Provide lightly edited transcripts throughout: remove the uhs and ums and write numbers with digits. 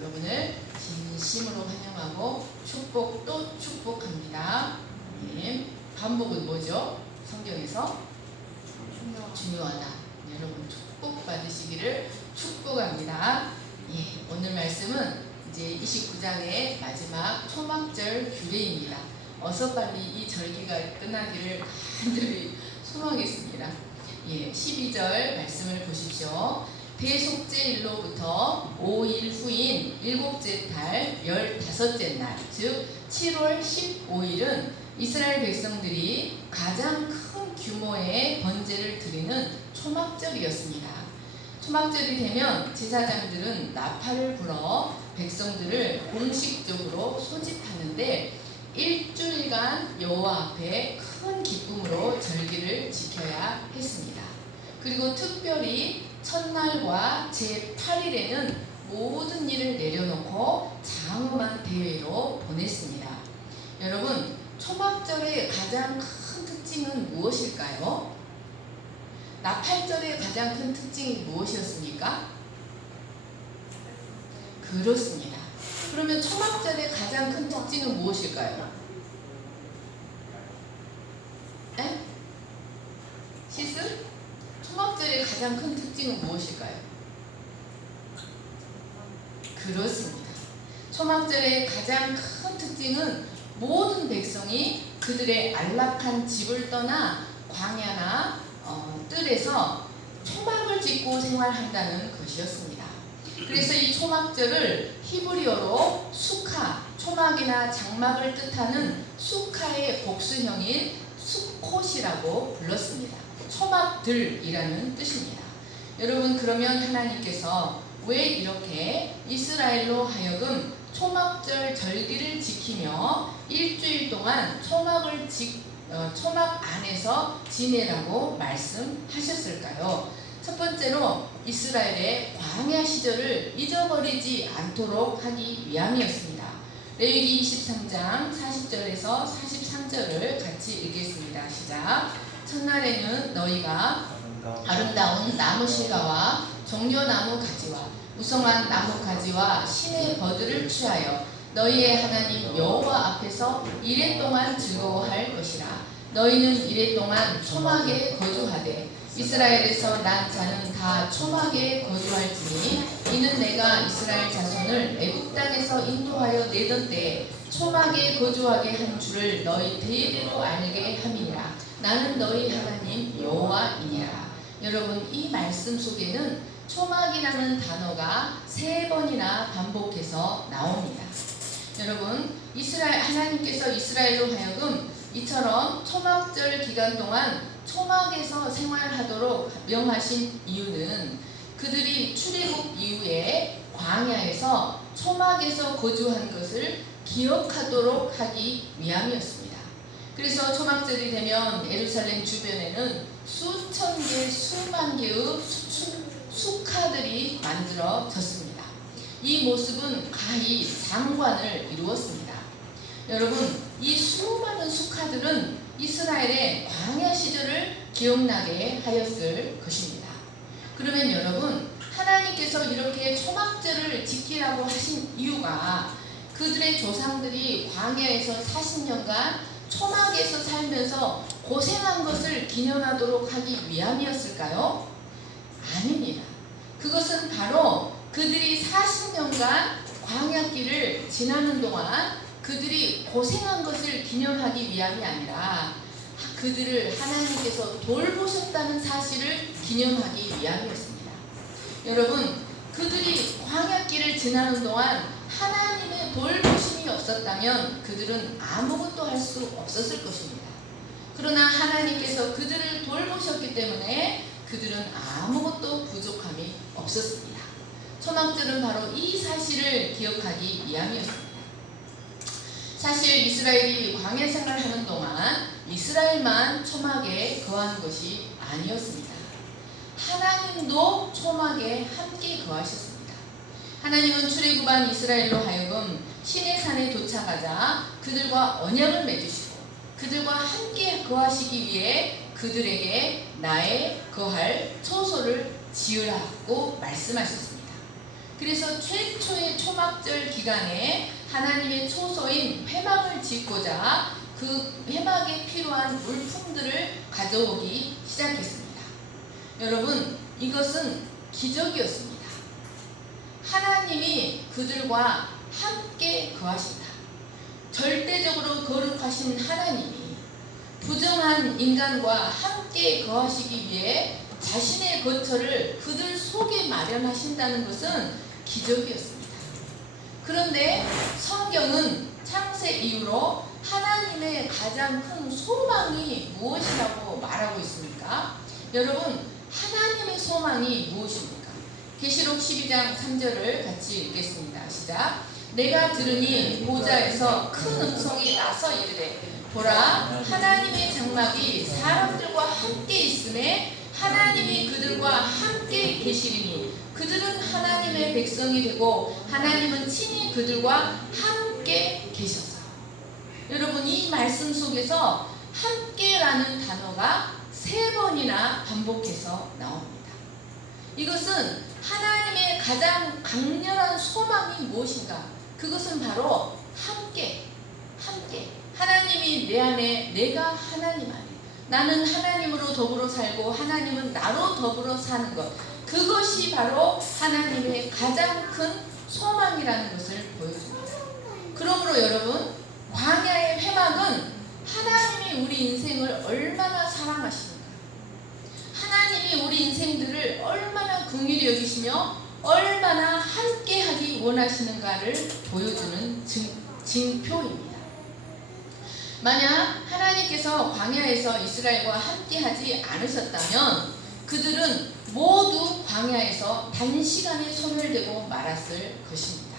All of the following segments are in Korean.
여러분을 진심으로 환영하고 축복 또 축복합니다. 네. 반복은 뭐죠? 성경에서 중요하다. 여러분 축복 받으시기를 축복합니다. 예, 오늘 말씀은 이제 29장의 마지막 초막절 규례입니다. 어서 빨리 이 절기가 끝나기를 간절히 소망했습니다. 예, 12절 말씀을 보십시오. 대속죄일로부터 5일 후인 일곱째 달 15째 날, 즉 7월 15일은 이스라엘 백성들이 가장 큰 규모의 번제를 드리는 초막절이었습니다. 초막절이 되면 제사장들은 나팔을 불어 백성들을 공식적으로 소집하는데 일주일간 여호와 앞에 큰 기쁨으로 절기를 지켜야 했습니다. 그리고 특별히 첫날과 제8일에는 모든 일을 내려놓고 장엄한 대회로 보냈습니다. 여러분, 초막절의 가장 큰 특징은 무엇일까요? 나팔절의 가장 큰 특징이 무엇이었습니까? 그렇습니다. 그러면 초막절의 가장 큰 특징은 무엇일까요? 네? 시스? 초막절의 가장 큰 특징은 무엇일까요? 그렇습니다. 초막절의 가장 큰 특징은 모든 백성이 그들의 안락한 집을 떠나 광야나 뜰에서 초막을 짓고 생활한다는 것이었습니다. 그래서 이 초막절을 히브리어로 수카, 초막이나 장막을 뜻하는 수카의 복수형인 수콧이라고 불렀습니다. 초막들이라는 뜻입니다. 여러분, 그러면 하나님께서 왜 이렇게 이스라엘로 하여금 초막절 절기를 지키며 일주일 동안 초막 안에서 지내라고 말씀하셨을까요? 첫 번째로 이스라엘의 광야 시절을 잊어버리지 않도록 하기 위함이었습니다. 레위기 23장 40절에서 43절을 같이 읽겠습니다. 시작. 첫날에는 너희가 아름다운 나무 실과와 종려나무 가지와 우성한 나무 가지와 신의 버들을 취하여 너희의 하나님 여호와 앞에서 이레 동안 즐거워할 것이라. 너희는 이레 동안 초막에 거주하되 이스라엘에서 난 자는 다 초막에 거주할지니 이는 내가 이스라엘 자손을 애굽 땅에서 인도하여 내던 때에 초막에 거주하게 한 줄을 너희 대대로 알게 함이니라. 나는 너희 하나님 여호와이니라. 여러분, 이 말씀 속에는 초막이라는 단어가 3번이나 반복해서 나옵니다. 여러분, 하나님께서 이스라엘로 하여금 이처럼 초막절 기간 동안 초막에서 생활하도록 명하신 이유는 그들이 출애굽 이후에 광야에서 초막에서 거주한 것을 기억하도록 하기 위함이었습니다. 그래서 초막절이 되면 예루살렘 주변에는 수천 개, 수만 개의 수카들이 만들어졌습니다. 이 모습은 가히 장관을 이루었습니다. 여러분, 이 수많은 수카들은 이스라엘의 광야 시절을 기억나게 하였을 것입니다. 그러면 여러분, 하나님께서 이렇게 초막절을 지키라고 하신 이유가 그들의 조상들이 광야에서 40년간 초막에서 살면서 고생한 것을 기념하도록 하기 위함이었을까요? 아닙니다. 그것은 바로 그들이 40년간 광야길을 지나는 동안 그들이 고생한 것을 기념하기 위함이 아니라 그들을 하나님께서 돌보셨다는 사실을 기념하기 위함이었습니다. 여러분, 그들이 광야길을 지나는 동안 하나님의 돌보심이 없었다면 그들은 아무것도 할 수 없었을 것입니다. 그러나 하나님께서 그들을 돌보셨기 때문에 그들은 아무것도 부족함이 없었습니다. 초막절은 바로 이 사실을 기억하기 위함이었습니다. 사실 이스라엘이 광야 생활하는 동안 이스라엘만 초막에 거한 것이 아니었습니다. 하나님도 초막에 함께 거하셨습니다. 하나님은 출애굽한 이스라엘로 하여금 시내산에 도착하자 그들과 언약을 맺으시고 그들과 함께 거하시기 위해 그들에게 나의 거할 처소를 지으라고 말씀하셨습니다. 그래서 최초의 초막절 기간에 하나님의 초소인 회막을 짓고자 그 회막에 필요한 물품들을 가져오기 시작했습니다. 여러분, 이것은 기적이었습니다. 하나님이 그들과 함께 거하신다. 절대적으로 거룩하신 하나님이 부정한 인간과 함께 거하시기 위해 자신의 거처를 그들 속에 마련하신다는 것은 기적이었습니다. 그런데 성경은 창세 이후로 하나님의 가장 큰 소망이 무엇이라고 말하고 있습니까? 여러분, 하나님의 소망이 무엇입니까? 계시록 12장 3절을 같이 읽겠습니다. 시작. 내가 들으니 보좌에서 큰 음성이 나서 이르되 보라, 하나님의 장막이 사람들과 함께 있음에 하나님이 그들과 함께 계시리니 그들은 하나님의 백성이 되고 하나님은 친히 그들과 함께 계셔서. 여러분, 이 말씀 속에서 함께라는 단어가 3번이나 반복해서 나옵니다. 이것은 하나님의 가장 강렬한 소망이 무엇인가? 그것은 바로 함께. 하나님이 내 안에, 내가 하나님 안에, 나는 하나님으로 더불어 살고 하나님은 나로 더불어 사는 것, 그것이 바로 하나님의 가장 큰 소망이라는 것을 보여줍니다. 그러므로 여러분, 광야의 회막은 하나님이 우리 인생을 얼마나 사랑하시는가, 하나님이 우리 인생들을 얼마나 긍휼히 여기시며 얼마나 함께하기 원하시는가를 보여주는 징표입니다. 만약 하나님께서 광야에서 이스라엘과 함께하지 않으셨다면 그들은 모두 광야에서 단시간에 소멸되고 말았을 것입니다.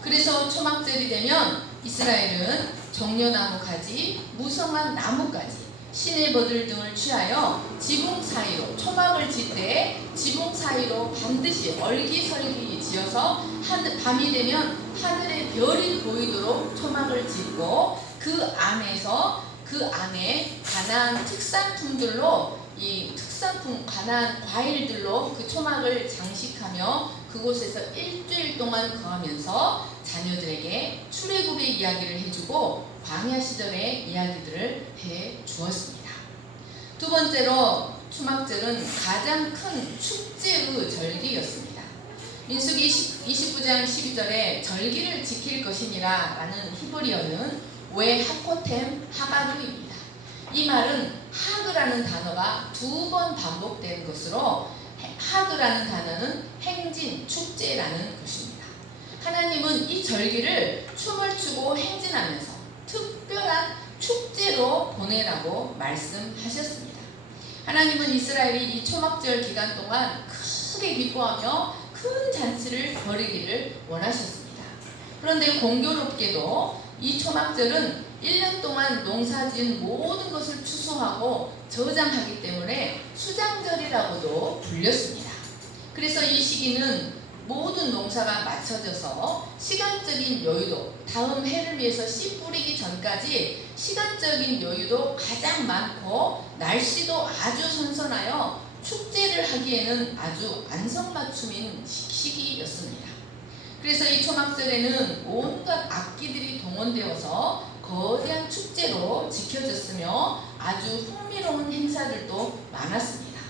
그래서 초막절이 되면 이스라엘은 정려나무 가지, 무성한 나무가지, 시내버들 등을 취하여 지붕 사이로, 초막을 짓 때 지붕 사이로 반드시 얼기설기 지어서 밤이 되면 하늘에 별이 보이도록 초막을 짓고 그 안에 가나안 특산품들로, 이 특산품 가나안 과일들로 그 초막을 장식하며 그곳에서 일주일 동안 거하면서 자녀들에게 출애굽의 이야기를 해주고 광야 시절의 이야기들을 해 주었습니다. 두 번째로 초막절은 가장 큰 축제의 절기였습니다. 민수기 29장 12절에 절기를 지킬 것이니라 라는 히브리어는 왜 하코템 하가루입니다. 이 말은 하그라는 단어가 2번 반복된 것으로 하그라는 단어는 행진, 축제라는 것입니다. 하나님은 이 절기를 춤을 추고 행진하면서 특별한 축제로 보내라고 말씀하셨습니다. 하나님은 이스라엘이 이 초막절 기간 동안 크게 기뻐하며 큰 잔치를 벌이기를 원하셨습니다. 그런데 공교롭게도 이 초막절은 1년 동안 농사지은 모든 것을 추수하고 저장하기 때문에 수장절이라고도 불렸습니다. 그래서 이 시기는 모든 농사가 맞춰져서 시간적인 여유도, 다음 해를 위해서 씨 뿌리기 전까지 시간적인 여유도 가장 많고 날씨도 아주 선선하여 축제를 하기에는 아주 안성맞춤인 시기였습니다. 그래서 이 초막절에는 온갖 악기들이 동원되어서 거대한 축제로 지켜졌으며 아주 흥미로운 행사들도 많았습니다.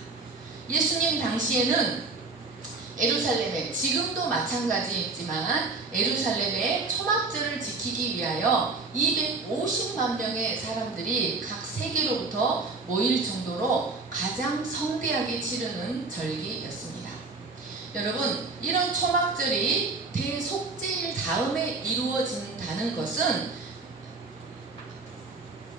예수님 당시에는 예루살렘에, 지금도 마찬가지지만 예루살렘에 초막절을 지키기 위하여 250만 명의 사람들이 각 세계로부터 모일 정도로 가장 성대하게 치르는 절기였습니다. 여러분, 이런 초막절이 대속죄일 다음에 이루어진다는 것은,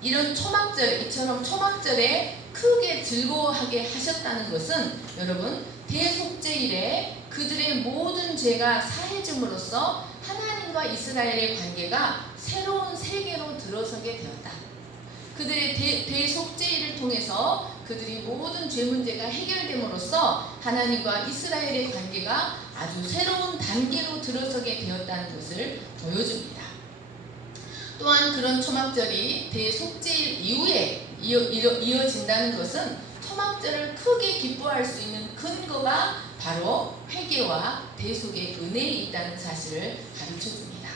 이런 초막절, 이처럼 초막절에 크게 즐거워하게 하셨다는 것은 여러분, 대속죄일에 그들의 모든 죄가 사해짐으로써 하나님과 이스라엘의 관계가 새로운 세계로 들어서게 되었다. 그들의 대속죄일을 통해서 그들이 모든 죄 문제가 해결됨으로써 하나님과 이스라엘의 관계가 아주 새로운 단계로 들어서게 되었다는 것을 보여줍니다. 또한 그런 초막절이 대속죄일 이후에 이어진다는 것은 초막절을 크게 기뻐할 수 있는 근거가 바로 회개와 대속의 은혜에 있다는 사실을 가르쳐 줍니다.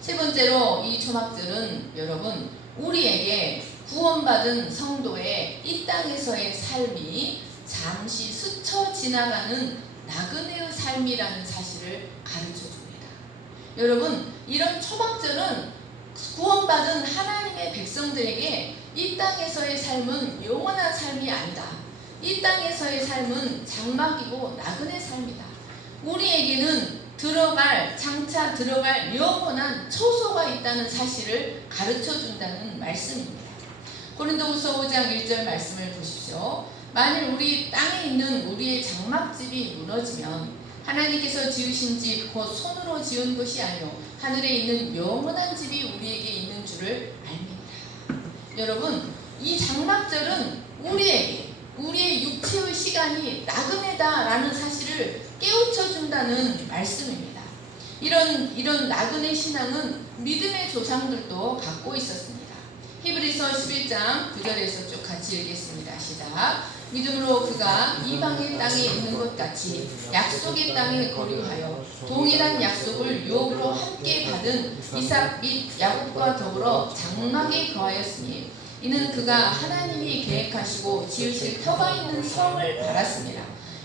세 번째로 이 초막절은 여러분 우리에게 구원받은 성도의 이 땅에서의 삶이 잠시 스쳐 지나가는 나그네의 삶이라는 사실을 가르쳐 줍니다. 여러분 이런 초막절은 구원받은 하나님의 백성들에게 이 땅에서의 삶은 영원한 삶이 아니다. 이 땅에서의 삶은 장막이고 나그네 삶이다. 우리에게는 장차 들어갈 영원한 처소가 있다는 사실을 가르쳐 준다는 말씀입니다. 고린도후서 5장 1절 말씀을 보십시오. 만일 우리 땅에 있는 우리의 장막집이 무너지면 하나님께서 지으신 집 곧 손으로 지은 것이 아니요 하늘에 있는 영원한 집이 우리에게 있는 줄을 알미니라. 여러분 이 장막절은 우리의 육체의 시간이 나그네다라는 사실을 깨우쳐 준다는 말씀입니다. 이런 나그네 신앙은 믿음의 조상들도 갖고 있었습니다. 히브리서 11장 9절에서 쭉 같이 읽겠습니다. 시작. 믿음으로 그가 이방의 땅에 있는 것 같이 약속의 땅에 거류하여 동일한 약속을 유업으로 함께 받은 이삭 및 야곱과 더불어 장막에 거하였으니 이는 그가 하나님이 계획하시고 지으실 터가 있는 성을 바랐습니다.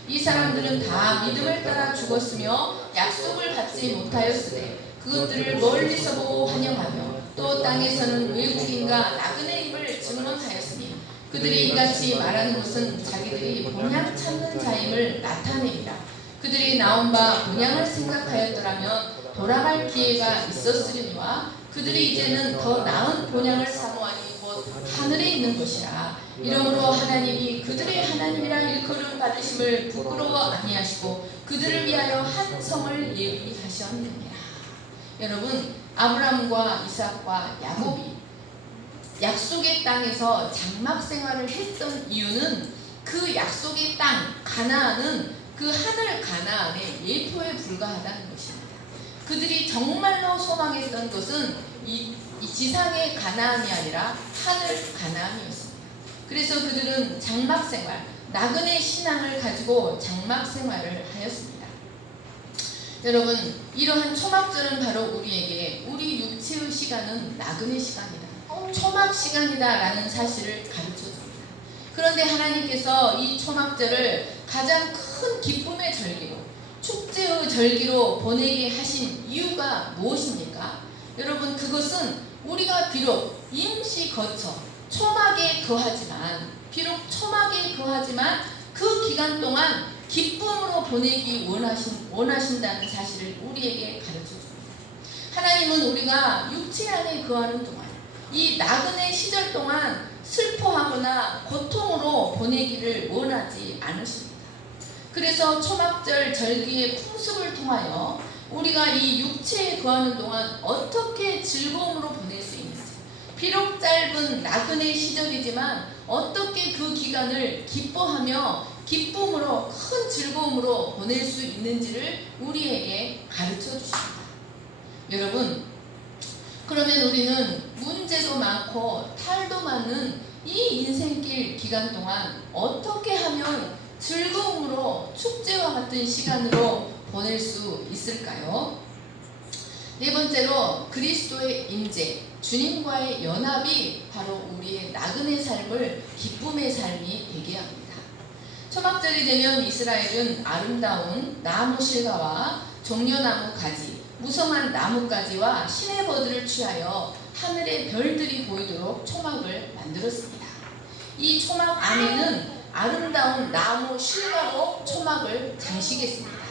이 사람들은 다 믿음을 따라 죽었으며 약속을 받지 못하였으되 그것들을 멀리서 보고 환영하며 또 땅에서는 외국인과 나그네임을 증언하였으니 그들이 이같이 말하는 것은 자기들이 본향 찾는 자임을 나타냅니다. 그들이 나온 바 본향을 생각하였더라면 돌아갈 기회가 있었으려니와 그들이 이제는 더 나은 본향을 사모하니 곧 하늘에 있는 것이라. 이러므로 하나님이 그들의 하나님이라 일컬음 받으심을 부끄러워 아니하시고 그들을 위하여 한 성을 예비하셨느니라. 여러분 아브라함과 이삭과 야곱이 약속의 땅에서 장막 생활을 했던 이유는 그 약속의 땅 가나안은 그 하늘 가나안의 예표에 불과하다는 것입니다. 그들이 정말로 소망했던 것은 이 지상의 가나안이 아니라 하늘 가나안이었습니다. 그래서 그들은 장막 생활, 나그네 신앙을 가지고 장막 생활을 하였습니다. 여러분 이러한 초막절은 바로 우리에게 우리 육체의 시간은 나그네 시간이다. 초막 시간이다 라는 사실을 가르쳐 줍니다. 그런데 하나님께서 이 초막절을 가장 큰 기쁨의 절기로 축제의 절기로 보내게 하신 이유가 무엇입니까? 여러분 그것은 우리가 비록 임시 거처 초막에 거하지만 그 기간 동안 기쁨으로 보내기 원하신다는 사실을 우리에게 가르쳐 줍니다. 하나님은 우리가 육체 안에 거하는 동안 이 나그네 시절 동안 슬퍼하거나 고통으로 보내기를 원하지 않으십니다. 그래서 초막절 절기의 풍습을 통하여 우리가 이 육체에 거하는 동안 어떻게 즐거움으로 보낼 수 있는지, 비록 짧은 나그네 시절이지만 어떻게 그 기간을 기뻐하며 기쁨으로 큰 즐거움으로 보낼 수 있는지를 우리에게 가르쳐 주십니다. 여러분 그러면 우리는 문제도 많고 탈도 많은 이 인생길 기간 동안 어떻게 하면 즐거움으로 축제와 같은 시간으로 보낼 수 있을까요? 네 번째로 그리스도의 임재, 주님과의 연합이 바로 우리의 나그네 삶을 기쁨의 삶이 되게 합니다. 초막절이 되면 이스라엘은 아름다운 나무 실과와 종려나무 가지, 무성한 나뭇가지와 시내버드를 취하여 하늘의 별들이 보이도록 초막을 만들었습니다. 이 초막 안에는 아름다운 나무 실과로 초막을 장식했습니다.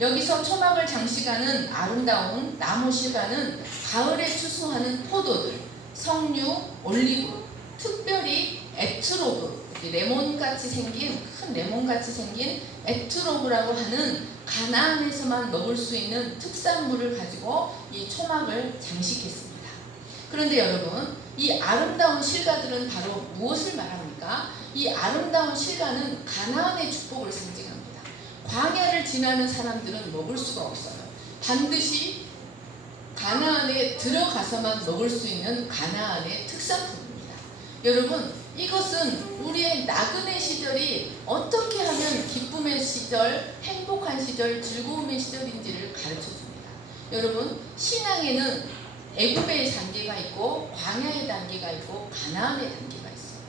여기서 초막을 장식하는 아름다운 나무 실과는 가을에 추수하는 포도들, 석류, 올리브, 특별히 에트로브, 레몬같이 생긴 큰 레몬같이 생긴 에트로브라고 하는 가나안에서만 먹을 수 있는 특산물을 가지고 이 초막을 장식했습니다. 그런데 여러분 이 아름다운 실과들은 바로 무엇을 말합니까? 이 아름다운 실과는 가나안의 축복을 상징합니다. 광야를 지나는 사람들은 먹을 수가 없어요. 반드시 가나안에 들어가서만 먹을 수 있는 가나안의 특산품입니다. 여러분 이것은 우리의 나그네 시절이 어떻게 하면 기쁨의 시절, 행복한 시절, 즐거움의 시절인지를 가르쳐 줍니다. 여러분, 신앙에는 애굽의 단계가 있고 광야의 단계가 있고 가나안의 단계가 있어요.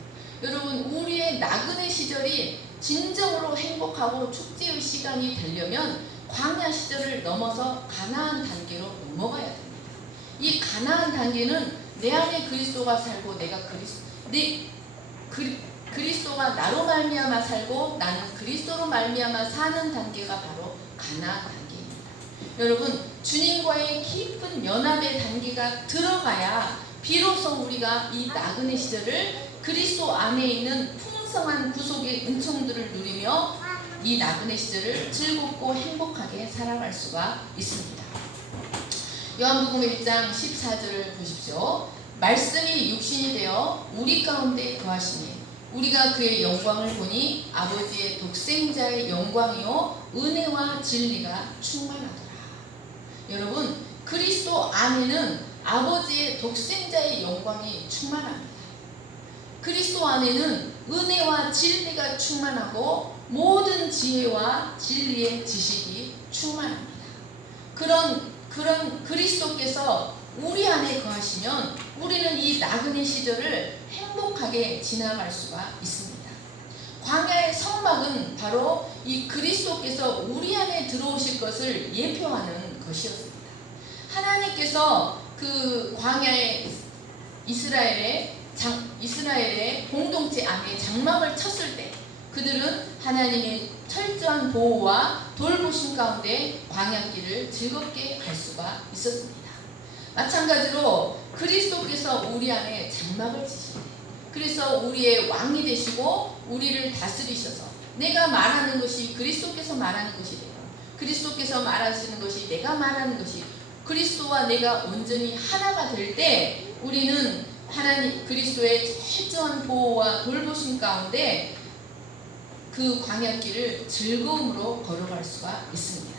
여러분, 우리의 나그네 시절이 진정으로 행복하고 축제의 시간이 되려면 광야 시절을 넘어서 가나안 단계로 넘어가야 됩니다. 이 가나안 단계는 내 안에 그리스도가 살고 내가 그리스도가 나로 말미암아 살고 나는 그리스도로 말미암아 사는 단계가 바로 가나안 단계입니다. 여러분, 주님과의 깊은 연합의 단계가 들어가야 비로소 우리가 이 나그네 시절을 그리스도 안에 있는 풍성한 구속의 은총들을 누리며 이 나그네 시절을 즐겁고 행복하게 살아갈 수가 있습니다. 요한복음 1장 14절을 보십시오. 말씀이 육신이 되어 우리 가운데 거하시니 우리가 그의 영광을 보니 아버지의 독생자의 영광이요 은혜와 진리가 충만하더라. 여러분, 그리스도 안에는 아버지의 독생자의 영광이 충만합니다. 그리스도 안에는 은혜와 진리가 충만하고 모든 지혜와 진리의 지식이 충만합니다. 그런 그리스도께서 우리 안에 거하시면 우리는 이 나그네 시절을 행복하게 지나갈 수가 있습니다. 광야의 성막은 바로 이 그리스도께서 우리 안에 들어오실 것을 예표하는 것이었습니다. 하나님께서 그 광야의 이스라엘의 공동체 안에 장막을 쳤을 때 그들은 하나님의 철저한 보호와 돌보심 가운데 광야길을 즐겁게 갈 수가 있었습니다. 마찬가지로 그리스도께서 우리 안에 장막을 치시되 그래서 우리의 왕이 되시고 우리를 다스리셔서 내가 말하는 것이 그리스도께서 말하는 것이 되고 그리스도께서 말하시는 것이 내가 말하는 것이 그리스도와 내가 온전히 하나가 될 때 우리는 하나님 그리스도의 철저한 보호와 돌보심 가운데 그 광야길을 즐거움으로 걸어갈 수가 있습니다.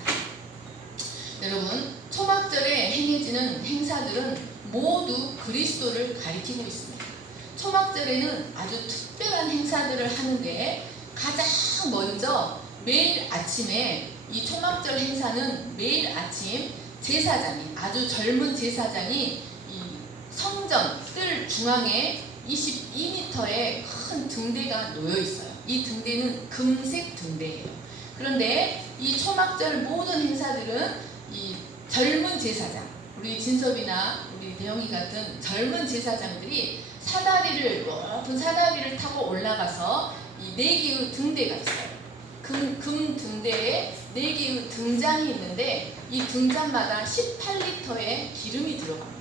여러분, 초막절에 행해지는 행사들은 모두 그리스도를 가리키고 있습니다. 초막절에는 아주 특별한 행사들을 하는데 가장 먼저 매일 아침에 이 초막절 행사는 매일 아침 제사장이 아주 젊은 제사장이 이 성전 뜰 중앙에 22m의 큰 등대가 놓여 있어요. 이 등대는 금색 등대예요. 그런데 이 초막절 모든 행사들은 이 젊은 제사장, 우리 진섭이나 우리 대영이 같은 젊은 제사장들이 높은 사다리를 타고 올라가서 이 4개의 등대가 있어요. 금 등대에 4개의 등잔이 있는데 이 등잔마다 18리터의 기름이 들어갑니다.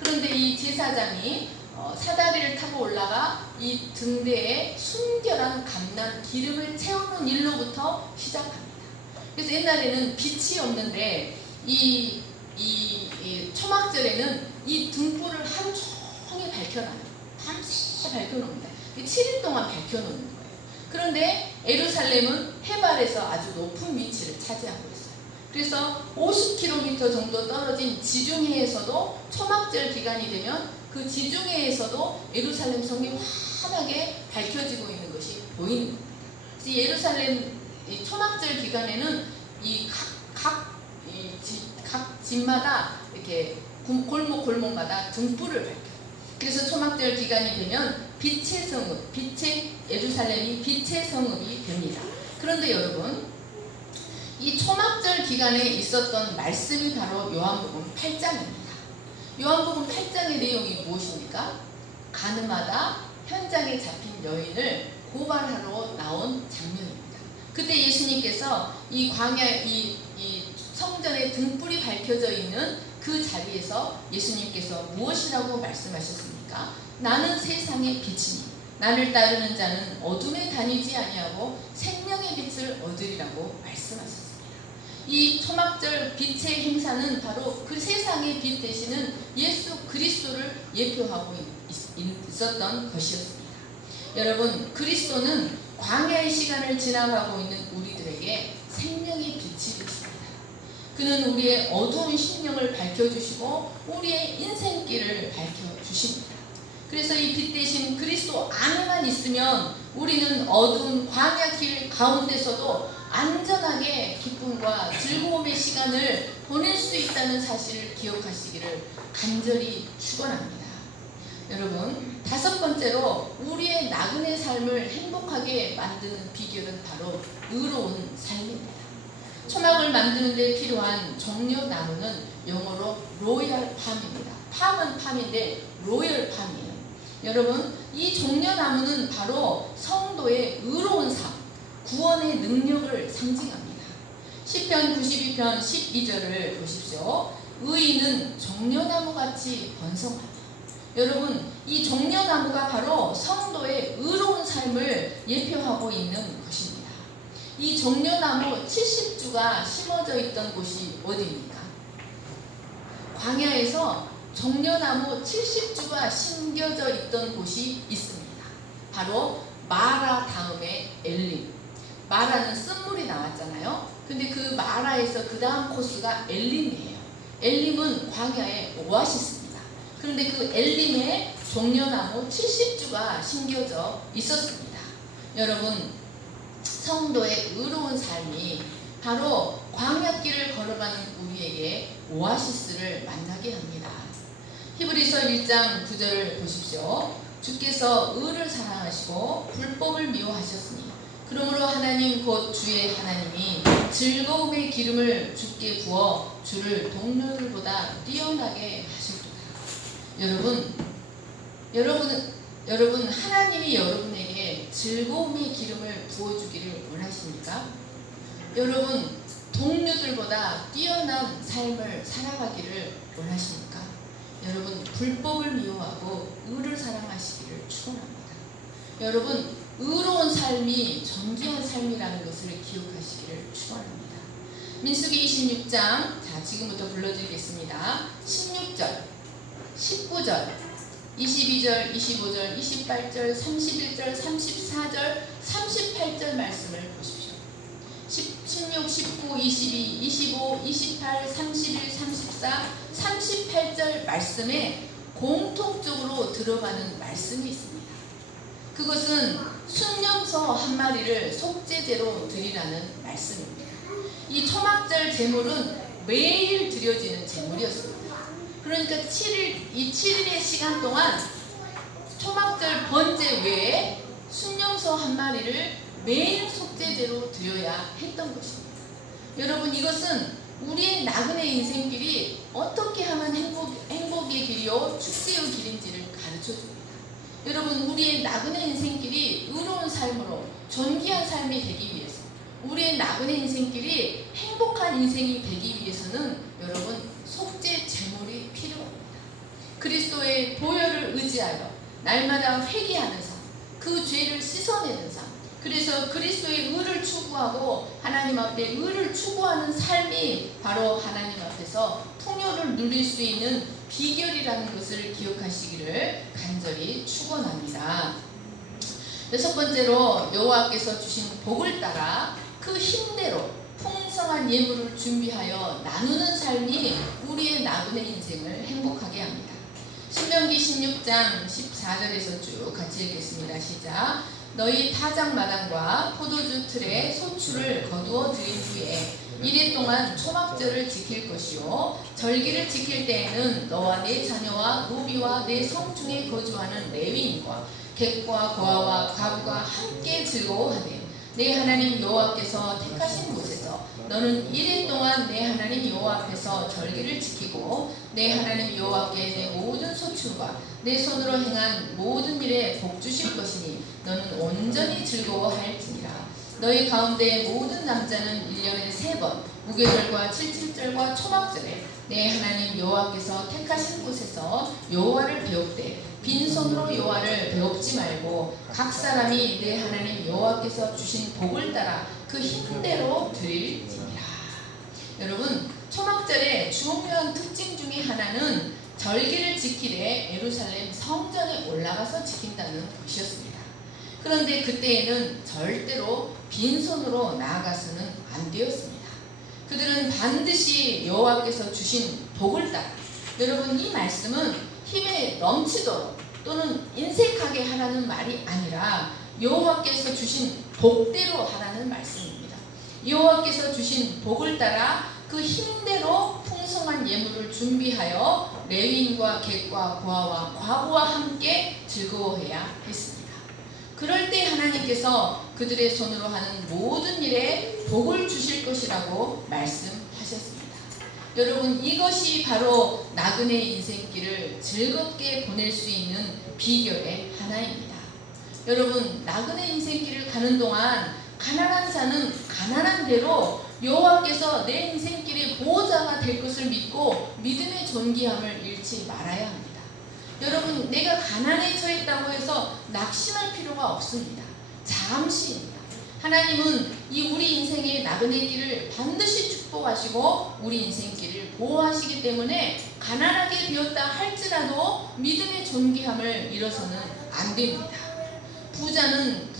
그런데 이 제사장이 사다리를 타고 올라가 이 등대에 순결한 감난 기름을 채우는 일로부터 시작합니다. 그래서 옛날에는 빛이 없는데 이 초막절에는 이 등불을 하루 종일 밝혀놔요. 밤새 밝혀놓습니다. 7일 동안 밝혀놓는 거예요. 그런데 예루살렘은 해발에서 아주 높은 위치를 차지하고 있어요. 그래서 50km 정도 떨어진 지중해에서도 초막절 기간이 되면 그 지중해에서도 예루살렘 성이 환하게 밝혀지고 있는 것이 보이는 겁니다. 그래서 예루살렘 초막절 기간에는 각 집마다 이렇게 골목마다 등불을 밝혀요. 그래서 초막절 기간이 되면 빛의 예루살렘이 빛의 성읍이 됩니다. 그런데 여러분, 이 초막절 기간에 있었던 말씀이 바로 요한복음 8장입니다. 요한복음 8장의 내용이 무엇입니까? 가늠하다 현장에 잡힌 여인을 고발하러 나온 장면입니다. 그때 예수님께서 이 광야 이 성전에 등불이 밝혀져 있는 그 자리에서 예수님께서 무엇이라고 말씀하셨습니까? 나는 세상의 빛이니 나를 따르는 자는 어둠에 다니지 아니하고 생명의 빛을 얻으리라고 말씀하셨습니다. 이 초막절 빛의 행사는 바로 그 세상의 빛 되시는 예수 그리스도를 예표하고 있었던 것이었습니다. 여러분, 그리스도는 광야의 시간을 지나가고 있는 우리들에게 생명의 빛이 되십니다. 그는 우리의 어두운 심령을 밝혀주시고 우리의 인생길을 밝혀주십니다. 그래서 이 빛 대신 그리스도 안에만 있으면 우리는 어두운 광야 길 가운데서도 안전하게 기쁨과 즐거움의 시간을 보낼 수 있다는 사실을 기억하시기를 간절히 축원합니다. 여러분, 다섯 번째로 우리의 나그네 삶을 행복하게 만드는 비결은 바로 의로운 삶입니다. 초막을 만드는 데 필요한 종려나무는 영어로 로얄 팜입니다. 팜은 팜인데 로얄 팜이에요. 여러분, 이 종려나무는 바로 성도의 의로운 삶, 구원의 능력을 상징합니다. 시편 92편 12절을 보십시오. 의인은 종려나무같이 번성하다. 여러분, 이 종려나무가 바로 성도의 의로운 삶을 예표하고 있는 것입니다. 이 종려나무 70주가 심어져 있던 곳이 어디입니까? 광야에서 종려나무 70주가 심겨져 있던 곳이 있습니다. 바로 마라 다음에 엘림. 마라는 쓴물이 나왔잖아요. 근데 그 마라에서 그 다음 코스가 엘림이에요. 엘림은 광야의 오아시스입니다. 그런데 그 엘림에 종려나무 70주가 심겨져 있었습니다. 여러분, 성도의 의로운 삶이 바로 광야길을 걸어가는 우리에게 오아시스를 만나게 합니다. 히브리서 1장 9절을 보십시오. 주께서 의를 사랑하시고 불법을 미워하셨으니 그러므로 하나님 곧 주의 하나님이 즐거움의 기름을 주께 부어 주를 동료들보다 뛰어나게 하셨도다. 여러분 하나님이 여러분에게 즐거움의 기름을 부어주기를 원하십니까? 여러분 동료들보다 뛰어난 삶을 살아가기를 원하십니까? 여러분 불법을 미워하고 의를 사랑하시기를 축원합니다. 여러분 의로운 삶이 존귀한 삶이라는 것을 기억하시기를 축원합니다. 민수기 26장, 자 지금부터 불러드리겠습니다. 16절, 19절, 22절, 25절, 28절, 31절, 34절, 38절 말씀을 보십시오. 16, 19, 22, 25, 28, 31, 34, 38절 말씀에 공통적으로 들어가는 말씀이 있습니다. 그것은 순념소 한 마리를 속죄제로 드리라는 말씀입니다. 이 초막절 제물은 매일 드려지는 제물이었습니다. 그러니까 7일의 시간 동안 초막절 번제 외에 순념소 한 마리를 매일 속죄제로 드려야 했던 것입니다. 여러분 이것은 우리의 나그네 인생길이 어떻게 하면 행복의 길이요 축제의 길인지를 가르쳐줍니다. 여러분 우리의 나그네 인생길이 의로운 삶으로 존귀한 삶이 되기 위해서 우리의 나그네 인생길이 행복한 인생이 되기 위해서는 여러분 속죄 제물이 필요합니다. 그리스도의 보혈을 의지하여 날마다 회개하는 삶, 그 죄를 씻어내는 삶, 그래서 그리스도의 의를 추구하고 하나님 앞에 의를 추구하는 삶이 바로 하나님 앞에서 풍요를 누릴 수 있는 비결이라는 것을 기억하시기를 간절히 축원합니다. 여섯 번째로 여호와께서 주신 복을 따라 그 힘대로 풍성한 예물을 준비하여 나누는 삶이 우리의 나그네 인생을 행복하게 합니다. 신명기 16장 14절에서 쭉 같이 읽겠습니다. 시작. 너희 타작마당과 포도주 틀에 소출을 거두어 드린 후에 이래 동안 초막절을 지킬 것이요 절기를 지킬 때에는 너와 네 자녀와 노비와 내 성중에 거주하는 레위인과 객과 고아와 과부가 함께 즐거워하되 내 하나님 여호와께서 택하신 곳에서 너는 이래 동안 내 하나님 여호와 앞에서 절기를 지키고 내 하나님 여호와께 내 모든 소출과 내 손으로 행한 모든 일에 복 주실 것이니 너는 온전히 즐거워할지니라. 너희 가운데 모든 남자는 1년에 3번 무교절과 칠칠절과 초막절에 내 하나님 여호와께서 택하신 곳에서 여호와를 배웁되 빈손으로 여호와를 배웁지 말고 각 사람이 내 하나님 여호와께서 주신 복을 따라 그 힘대로 드릴지니라. 여러분 초막절의 중요한 특징 중에 하나는 절기를 지키되 예루살렘 성전에 올라가서 지킨다는 것이었습니다. 그런데 그때에는 절대로 빈손으로 나아가서는 안 되었습니다. 그들은 반드시 여호와께서 주신 복을 따라 여러분 이 말씀은 힘에 넘치도록 또는 인색하게 하라는 말이 아니라 여호와께서 주신 복대로 하라는 말씀입니다. 여호와께서 주신 복을 따라 그 힘대로 풍성한 예물을 준비하여 레위인과 객과 고아와 과부와 함께 즐거워해야 했습니다. 그럴 때 하나님께서 그들의 손으로 하는 모든 일에 복을 주실 것이라고 말씀하셨습니다. 여러분, 이것이 바로 나그네 인생길을 즐겁게 보낼 수 있는 비결의 하나입니다. 여러분, 나그네 인생길을 가는 동안 가난한 자는 가난한 대로 여호와께서 내 인생길의 보호자가 될 것을 믿고 믿음의 존귀함을 잃지 말아야 합니다. 여러분, 내가 가난에 처했다고 해서 낙심할 필요가 없습니다. 잠시입니다. 하나님은 이 우리 인생의 나그네 길을 반드시 축복하시고 우리 인생길을 보호하시기 때문에 가난하게 되었다 할지라도 믿음의 존귀함을 잃어서는 안 됩니다. 부자는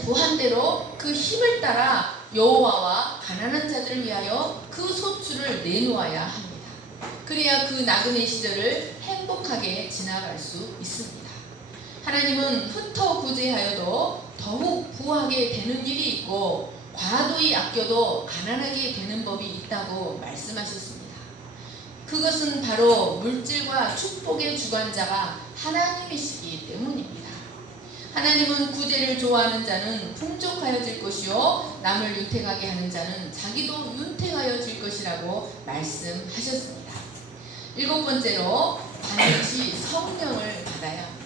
부한대로 그 힘을 따라 여호와와 가난한 자들을 위하여 그 소출을 내놓아야 합니다. 그래야 그 나그네 시절을 행복하게 지나갈 수 있습니다. 하나님은 흩어 구제하여도 더욱 부하게 되는 일이 있고 과도히 아껴도 가난하게 되는 법이 있다고 말씀하셨습니다. 그것은 바로 물질과 축복의 주관자가 하나님이시기 때문입니다. 하나님은 구제를 좋아하는 자는 풍족하여질 것이요 남을 윤택하게 하는 자는 자기도 윤택하여질 것이라고 말씀하셨습니다. 7번째로 반드시 성령을 받아야 합니다.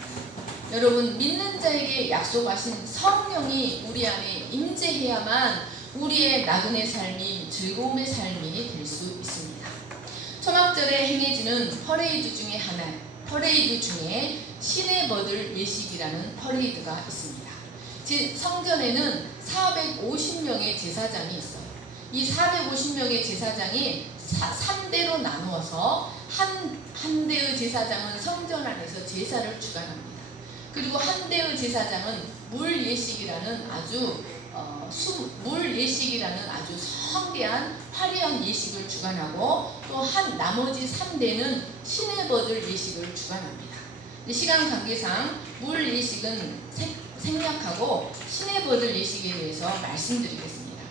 여러분, 믿는 자에게 약속하신 성령이 우리 안에 임재해야만 우리의 나그네 삶이 즐거움의 삶이 될 수 있습니다. 초막절에 행해지는 퍼레이드 중에 신의 버들 예식이라는 퍼레이드가 있습니다. 성전에는 450명의 제사장이 있어요. 이 450명의 제사장이 3대로 나누어서 한 대의 제사장은 성전 안에서 제사를 주관합니다. 그리고 한 대의 제사장은 물 예식이라는 아주 성대한 화려한 예식을 주관하고 또 나머지 3대는 신의 버들 예식을 주관합니다. 시간 관계상 물 예식은 생략하고 신의 버들 예식에 대해서 말씀드리겠습니다.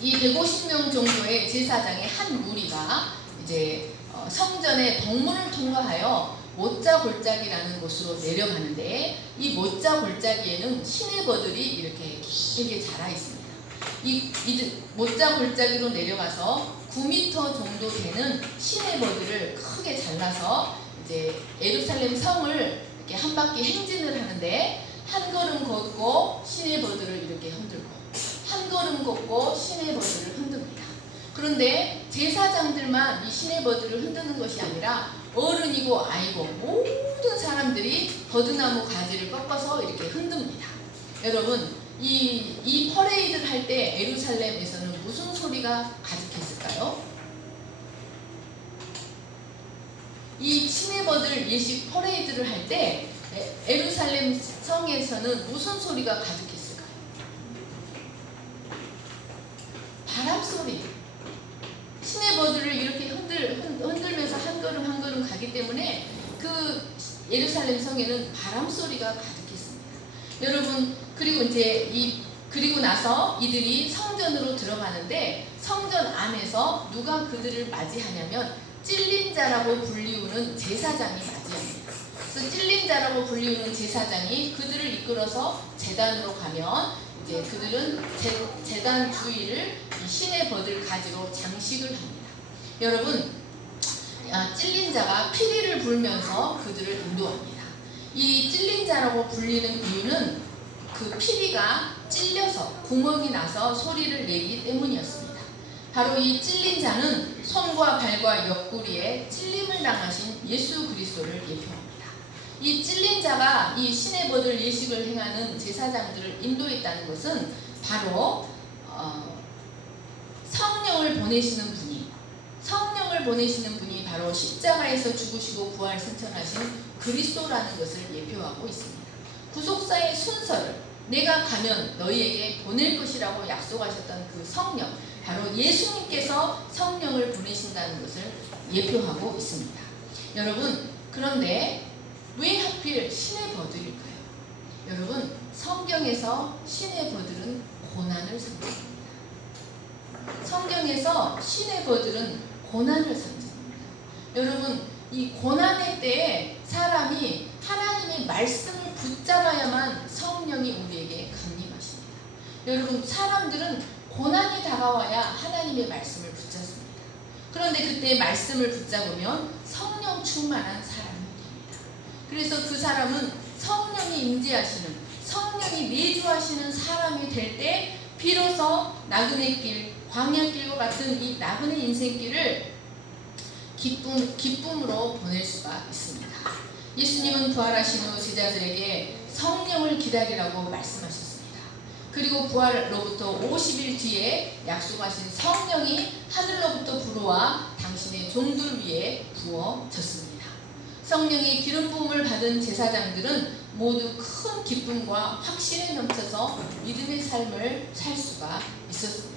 이 150명 정도의 제사장의 한 무리가 이제 성전의 덕문을 통과하여 못자골짜기라는 곳으로 내려가는데 이 못자골짜기에는 신의 버들이 이렇게 길게 자라 있습니다. 이 못자골짜기로 내려가서 9m 정도 되는 신의 버들을 크게 잘라서 이제 예루살렘 성을 이렇게 한 바퀴 행진을 하는데 한 걸음 걷고 신의 버들을 이렇게 흔들고 한 걸음 걷고 신의 버들을 흔듭니다. 그런데 제사장들만 이 신의 버들을 흔드는 것이 아니라 어른이고 아이고 모든 사람들이 버드나무 가지를 꺾어서 이렇게 흔듭니다. 여러분, 이 퍼레이드를 할 때 예루살렘에서는 무슨 소리가 가득했을까요? 이 신의 버들 예식 퍼레이드를 할 때 예루살렘 성에서는 무슨 소리가 가득했을까요? 바람 소리. 신의 버들을 이렇게 흔들면서 한 걸음 한 걸음 가기 때문에 그 예루살렘 성에는 바람 소리가 가득했습니다. 여러분, 그리고 나서 이들이 성전으로 들어가는데 성전 안에서 누가 그들을 맞이하냐면 찔린 자라고 불리우는 제사장이 맞이합니다. 그래서 찔린 자라고 불리우는 제사장이 그들을 이끌어서 제단으로 가면 이제 그들은 제단 주위를 신의 버들 가지로 장식을 합니다. 여러분, 찔린 자가 피리를 불면서 그들을 인도합니다. 이 찔린 자라고 불리는 이유는 그 피리가 찔려서 구멍이 나서 소리를 내기 때문이었습니다. 바로 이 찔린 자는 손과 발과 옆구리에 찔림을 당하신 예수 그리스도를 예표합니다. 이 찔린 자가 이 신의 버들 예식을 행하는 제사장들을 인도했다는 것은 바로 성령을 보내시는 분이 바로 십자가에서 죽으시고 부활 승천하신 그리스도라는 것을 예표하고 있습니다. 구속사의 순서를 내가 가면 너희에게 보낼 것이라고 약속하셨던 그 성령, 바로 예수님께서 성령을 보내신다는 것을 예표하고 있습니다. 여러분, 그런데 왜 하필 시내버들일까요? 여러분, 성경에서 시내버들은 고난을 상징합니다. 성경에서 시내버들은 고난을 상징합니다. 여러분, 이 고난의 때에 사람이 하나님의 말씀을 붙잡아야만 성령이 우리에게 강림하십니다. 여러분, 사람들은 고난이 다가와야 하나님의 말씀을 붙잡습니다. 그런데 그때 말씀을 붙잡으면 성령 충만한 사람이 됩니다. 그래서 그 사람은 성령이 임재하시는, 성령이 내주하시는 사람이 될 때 비로소 나그네 길, 광야길과 같은 이 나그네 인생길을 기쁨으로 보낼 수가 있습니다. 예수님은 부활하신 후 제자들에게 성령을 기다리라고 말씀하셨습니다. 그리고 부활로부터 50일 뒤에 약속하신 성령이 하늘로부터 불어와 당신의 종들 위에 부어졌습니다. 성령의 기름 부음을 받은 제사장들은 모두 큰 기쁨과 확신에 넘쳐서 믿음의 삶을 살 수가 있었습니다.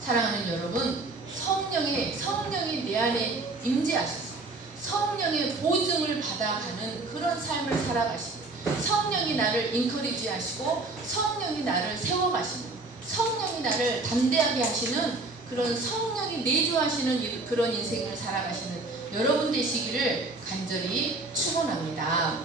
사랑하는 여러분, 성령이 내 안에 임재하셔서 성령의 보증을 받아가는 그런 삶을 살아가시고, 성령이 나를 인커리지 하시고, 성령이 나를 세워가시는, 성령이 나를 담대하게 하시는 그런 성령이 내주하시는 그런 인생을 살아가시는 여러분 되시기를 간절히 축원합니다.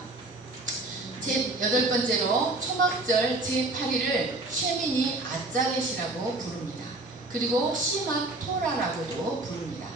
제8번째로 초막절 제8일을 쉐미니 아짜렛이라고 부릅니다. 그리고 시막 토라라고도 부릅니다.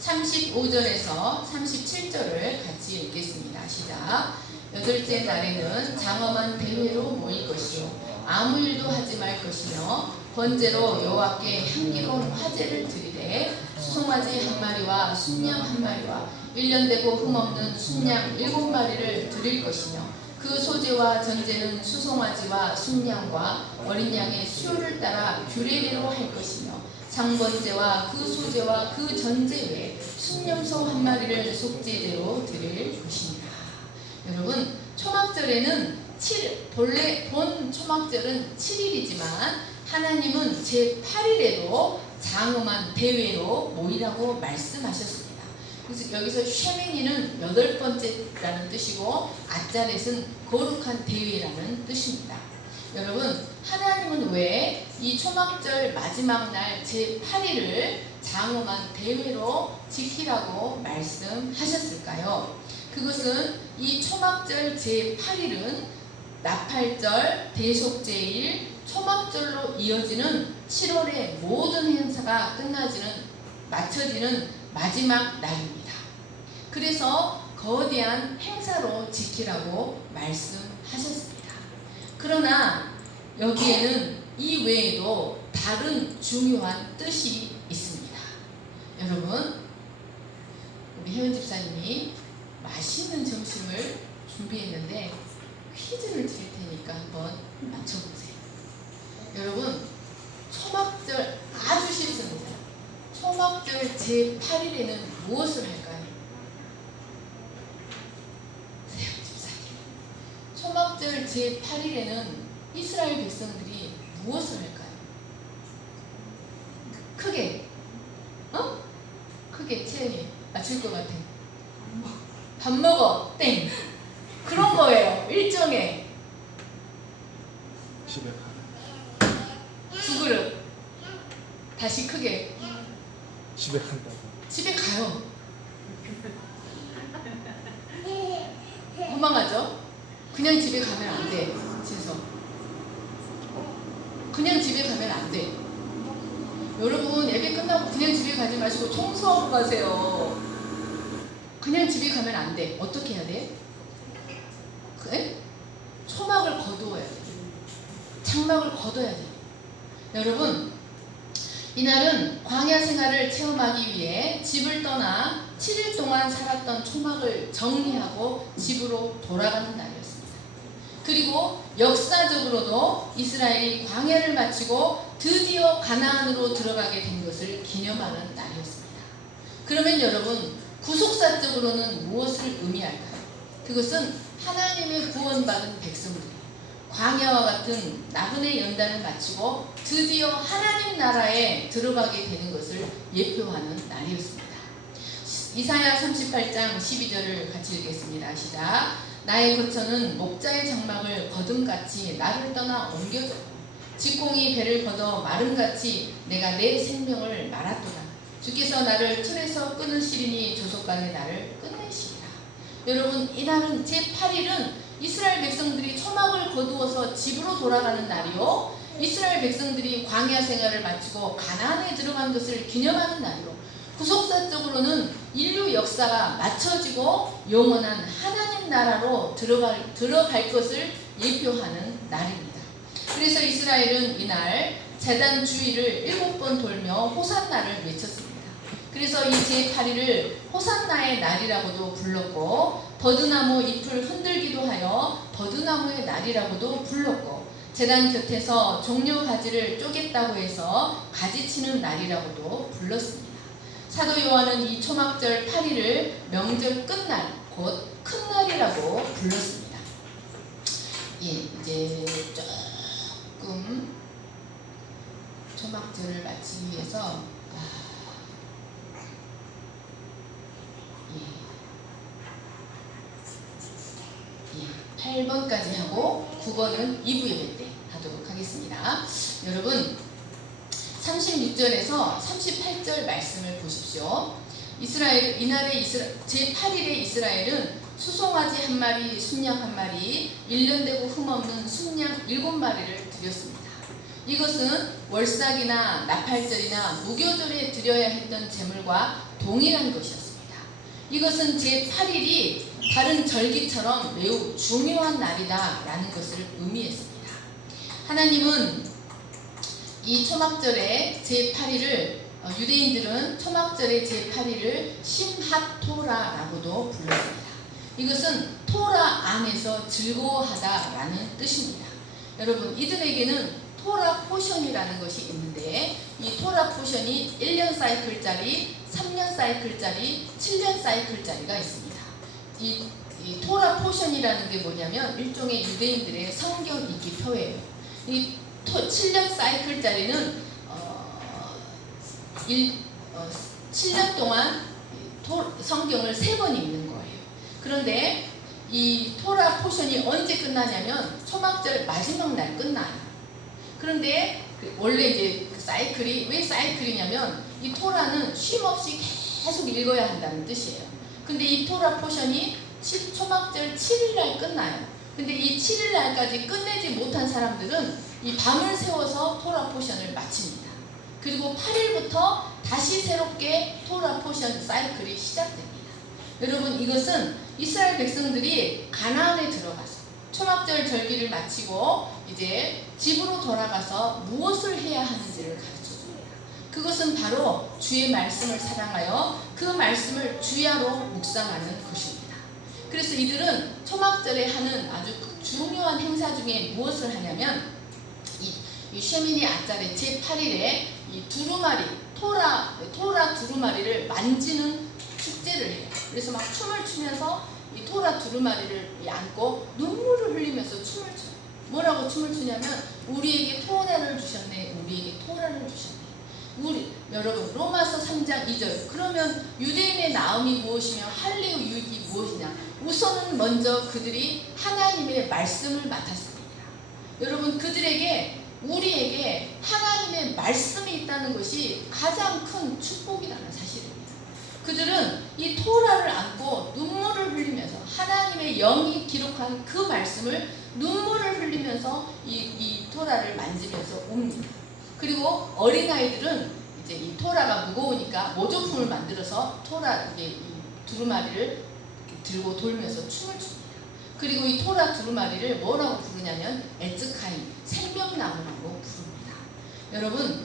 35절에서 37절을 같이 읽겠습니다. 시작. 여덟째 날에는 장엄한 대회로 모일 것이요 아무 일도 하지 말 것이며 번제로 여호와께 향기로운 화제를 드리되 수송아지 한 마리와 순양 한 마리와 1년 되고 흠없는 순양 7마리를 드릴 것이며 그 소제와 전제는 수송아지와 순양과 어린 양의 수요를 따라 규례대로 할 것이며 상번제와 그 소제와 그 전제 외에 순염소 한 마리를 속죄제로 드릴 것입니다. 여러분, 초막절에는 본래 본 초막절은 7일이지만 하나님은 제8일에도 장엄한 대회로 모이라고 말씀하셨습니다. 그래서 여기서 쉐미니는 8번째라는 뜻이고 아짜렛은 거룩한 대회라는 뜻입니다. 여러분, 하나님은 왜 이 초막절 마지막 날 제8일을 장엄한 대회로 지키라고 말씀하셨을까요? 그것은 이 초막절 제8일은 나팔절, 대속제일, 초막절로 이어지는 7월의 모든 행사가 마쳐지는 마지막 날입니다. 그래서 거대한 행사로 지키라고 말씀하셨습니다. 그러나 여기에는 이 외에도 다른 중요한 뜻이 있습니다. 여러분, 우리 혜원 집사님이 맛있는 점심을 준비했는데 퀴즈를 드릴 테니까 한번 맞춰보세요. 여러분, 초막절 아주 쉽습니다. 초막절 제8일에는 무엇을 할까요? 혜원 집사님, 초막절 제8일에는 이스라엘 백성들이 무엇을 할까요? 크게 채연이 맞출 것 같아. 밥 먹어. 땡. 그런 거예요. 일정에. 집에 가. 두 그릇. 다시 크게. 집에 간다고. 집에 가요. 도망가죠? 그냥 집에 가면 안 돼. 재서. 그냥 집에 가면 안 돼. 여러분, 예배 끝나고 그냥 집에 가지 마시고 청소하고 가세요. 그냥 집에 가면 안 돼. 어떻게 해야 돼? 그래? 초막을 거두어야 돼. 장막을 걷어야 돼. 여러분, 이날은 광야 생활을 체험하기 위해 집을 떠나 7일 동안 살았던 초막을 정리하고 집으로 돌아가는 날이었습니다. 그리고 역사적으로도 이스라엘이 광야를 마치고 드디어 가나안으로 들어가게 된 것을 기념하는 날이었습니다. 그러면 여러분, 구속사적으로는 무엇을 의미할까요? 그것은 하나님의 구원받은 백성들이 광야와 같은 나그네 연단을 마치고 드디어 하나님 나라에 들어가게 되는 것을 예표하는 날이었습니다. 이사야 38장 12절을 같이 읽겠습니다. 시작. 나의 거처는 목자의 장막을 거둠같이 나를 떠나 옮겨져 직공이 배를 걷어 마름같이 내가 내 생명을 말았도다. 주께서 나를 틀에서 끊으시리니 조속간에 나를 끝내시리라. 여러분, 이날은 제8일은 이스라엘 백성들이 초막을 거두어서 집으로 돌아가는 날이요, 이스라엘 백성들이 광야 생활을 마치고 가나안에 들어간 것을 기념하는 날이요, 구속사적으로는 인류 역사가 맞춰지고 영원한 하나님 나라로 들어갈 것을 예표하는 날입니다. 그래서 이스라엘은 이날 제단 주위를 7번 돌며 호산나를 외쳤습니다. 그래서 이 제8일을 호산나의 날이라고도 불렀고, 버드나무 잎을 흔들기도 하여 버드나무의 날이라고도 불렀고, 제단 곁에서 종려 가지를 쪼갰다고 해서 가지치는 날이라고도 불렀습니다. 사도 요한은 이 초막절 8일을 명절 끝날, 곧 큰날이라고 불렀습니다. 예, 이제 조금 초막절을 마치기 위해서 예, 8번까지 하고 9번은 2부 예배 때 하도록 하겠습니다. 여러분, 36절에서 38절 말씀을 보십시오. 이스라엘, 이날의 제8일의 이스라엘은 수송아지 한 마리, 순양 한 마리, 1년 되고 흠없는 순양 7마리를 드렸습니다. 이것은 월삭이나 나팔절이나 무교절에 드려야 했던 제물과 동일한 것이었습니다. 이것은 제8일이 다른 절기처럼 매우 중요한 날이다 라는 것을 의미했습니다. 하나님은 이 초막절의 제8일을 유대인들은 초막절의 제8일을 심핫토라라고도 불렀습니다. 이것은 토라 안에서 즐거워하다라는 뜻입니다. 여러분, 이들에게는 토라 포션이라는 것이 있는데, 이 토라 포션이 1년 사이클짜리, 3년 사이클짜리, 7년 사이클짜리가 있습니다. 이 토라 포션이라는 게 뭐냐면 일종의 유대인들의 성경 읽기 표예요. 이 7년 사이클짜리는 7년 동안 성경을 3번 읽는 거예요. 그런데 이 토라 포션이 언제 끝나냐면 초막절 마지막 날 끝나요. 그런데 원래 이제 그 사이클이, 왜 사이클이냐면 이 토라는 쉼 없이 계속 읽어야 한다는 뜻이에요. 근데 이 토라 포션이 초막절 7일 날 끝나요. 근데 이 7일 날까지 끝내지 못한 사람들은 이 밤을 세워서 토라 포션을 마칩니다. 그리고 8일부터 다시 새롭게 토라 포션 사이클이 시작됩니다. 여러분, 이것은 이스라엘 백성들이 가나안에 들어가서 초막절 절기를 마치고 이제 집으로 돌아가서 무엇을 해야 하는지를 가르쳐줍니다. 그것은 바로 주의 말씀을 사랑하여 그 말씀을 주야로 묵상하는 것입니다. 그래서 이들은 초막절에 하는 아주 중요한 행사 중에 무엇을 하냐면 이 쉐미니 아짤의 제8일에 이 두루마리, 토라 두루마리를 만지는 축제를 해요. 그래서 막 춤을 추면서 이 토라 두루마리를 안고 눈물을 흘리면서 춤을 춰요. 뭐라고 춤을 추냐면 우리에게 토라를 주셨네, 우리에게 토라를 주셨네. 여러분, 로마서 3장 2절. 그러면 유대인의 나음이 무엇이며 할례의 유익이 무엇이냐? 우선은 먼저 그들이 하나님의 말씀을 맡았습니다. 여러분, 우리에게 하나님의 말씀이 있다는 것이 가장 큰 축복이라는 사실입니다. 그들은 이 토라를 안고 눈물을 흘리면서 하나님의 영이 기록한 그 말씀을 눈물을 흘리면서 이 토라를 만지면서 웁니다. 그리고 어린아이들은 이제 이 토라가 무거우니까 모조품을 만들어서 이 두루마리를 들고 돌면서 춤을 춥니다. 그리고 이 토라 두루마리를 뭐라고 부르냐면 에츠카임, 생명나무라고 부릅니다. 여러분,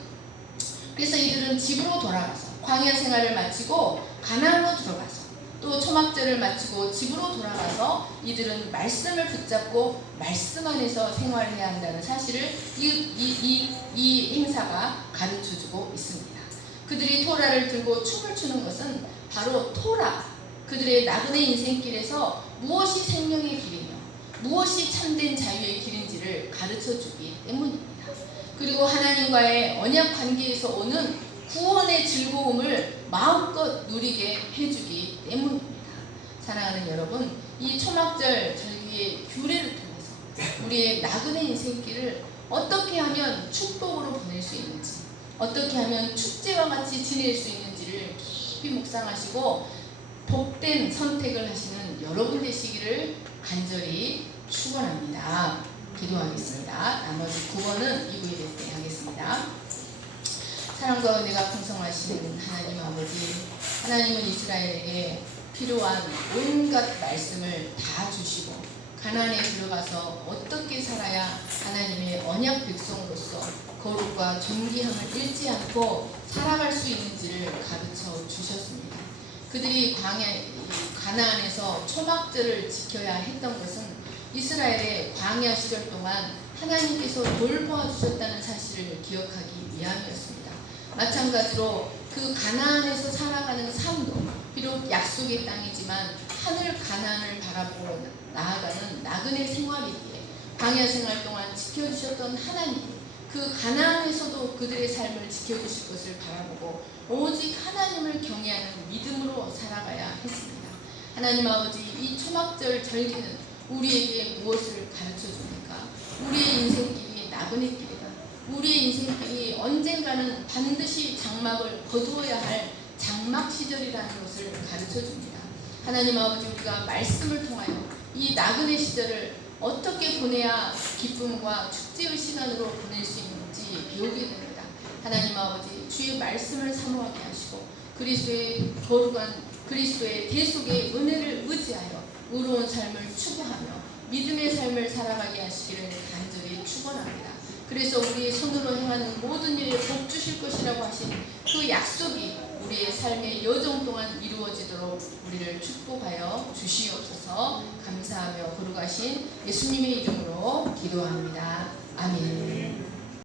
그래서 이들은 집으로 돌아가서 광야 생활을 마치고 가나안으로 들어가서 또 초막절을 마치고 집으로 돌아가서 이들은 말씀을 붙잡고 말씀 안에서 생활해야 한다는 사실을 이 행사가 가르쳐주고 있습니다. 그들이 토라를 들고 춤을 추는 것은 바로 토라, 그들의 나그네 인생길에서 무엇이 생명의 길이며 무엇이 참된 자유의 길인지를 가르쳐주기 때문입니다. 그리고 하나님과의 언약 관계에서 오는 구원의 즐거움을 마음껏 누리게 해주기 때문입니다. 사랑하는 여러분, 이 초막절 절기의 규례를 통해서 우리의 나그네 인생길을 어떻게 하면 축복으로 보낼 수 있는지, 어떻게 하면 축제와 같이 지낼 수 있는지를 깊이 묵상하시고 복된 선택을 하시는 여러분 되시기를 간절히 축원합니다. 기도하겠습니다. 나머지 9번은 2부에 될 때 하겠습니다. 사랑과 은혜가 풍성하신 하나님 아버지, 하나님은 이스라엘에게 필요한 온갖 말씀을 다 주시고 가나안에 들어가서 어떻게 살아야 하나님의 언약 백성으로서 거룩과 존귀함을 잃지 않고 살아갈 수 있는지를 가르쳐 주셨습니다. 그들이 가나안에서 초막절을 지켜야 했던 것은 이스라엘의 광야 시절 동안 하나님께서 돌보아 주셨다는 사실을 기억하기 위함이었습니다. 마찬가지로 그 가나안에서 살아가는 삶도 비록 약속의 땅이지만 하늘 가나안을 바라보고 나아가는 나그네 생활이기에 광야 생활 동안 지켜주셨던 하나님, 그 가나안에서도 그들의 삶을 지켜주실 것을 바라보고 오직 하나님을 경외하는 믿음으로 살아가야 했습니다. 하나님 아버지, 이 초막절 절기는 우리에게 무엇을 가르쳐 줍니까? 우리의 인생길이 나그네길이다. 우리의 인생길이 언젠가는 반드시 장막을 거두어야 할 장막 시절이라는 것을 가르쳐 줍니다. 하나님 아버지, 우리가 말씀을 통하여 이 나그네 시절을 어떻게 보내야 기쁨과 축제의 시간으로 보낼 수 있는지 배우게 됩니다. 하나님 아버지, 주의 말씀을 사모하게 하시고 그리스도의 거룩한 그리스도의 대속의 은혜를 의지하여 의로운 삶을 추구하며 믿음의 삶을 살아가게 하시기를 간절히 축원합니다. 그래서 우리의 손으로 행하는 모든 일에 복 주실 것이라고 하신 그 약속이 우리의 삶의 여정 동안 이루어지도록 우리를 축복하여 주시옵소서. 감사하며 거룩하신 예수님의 이름으로 기도합니다. 아멘.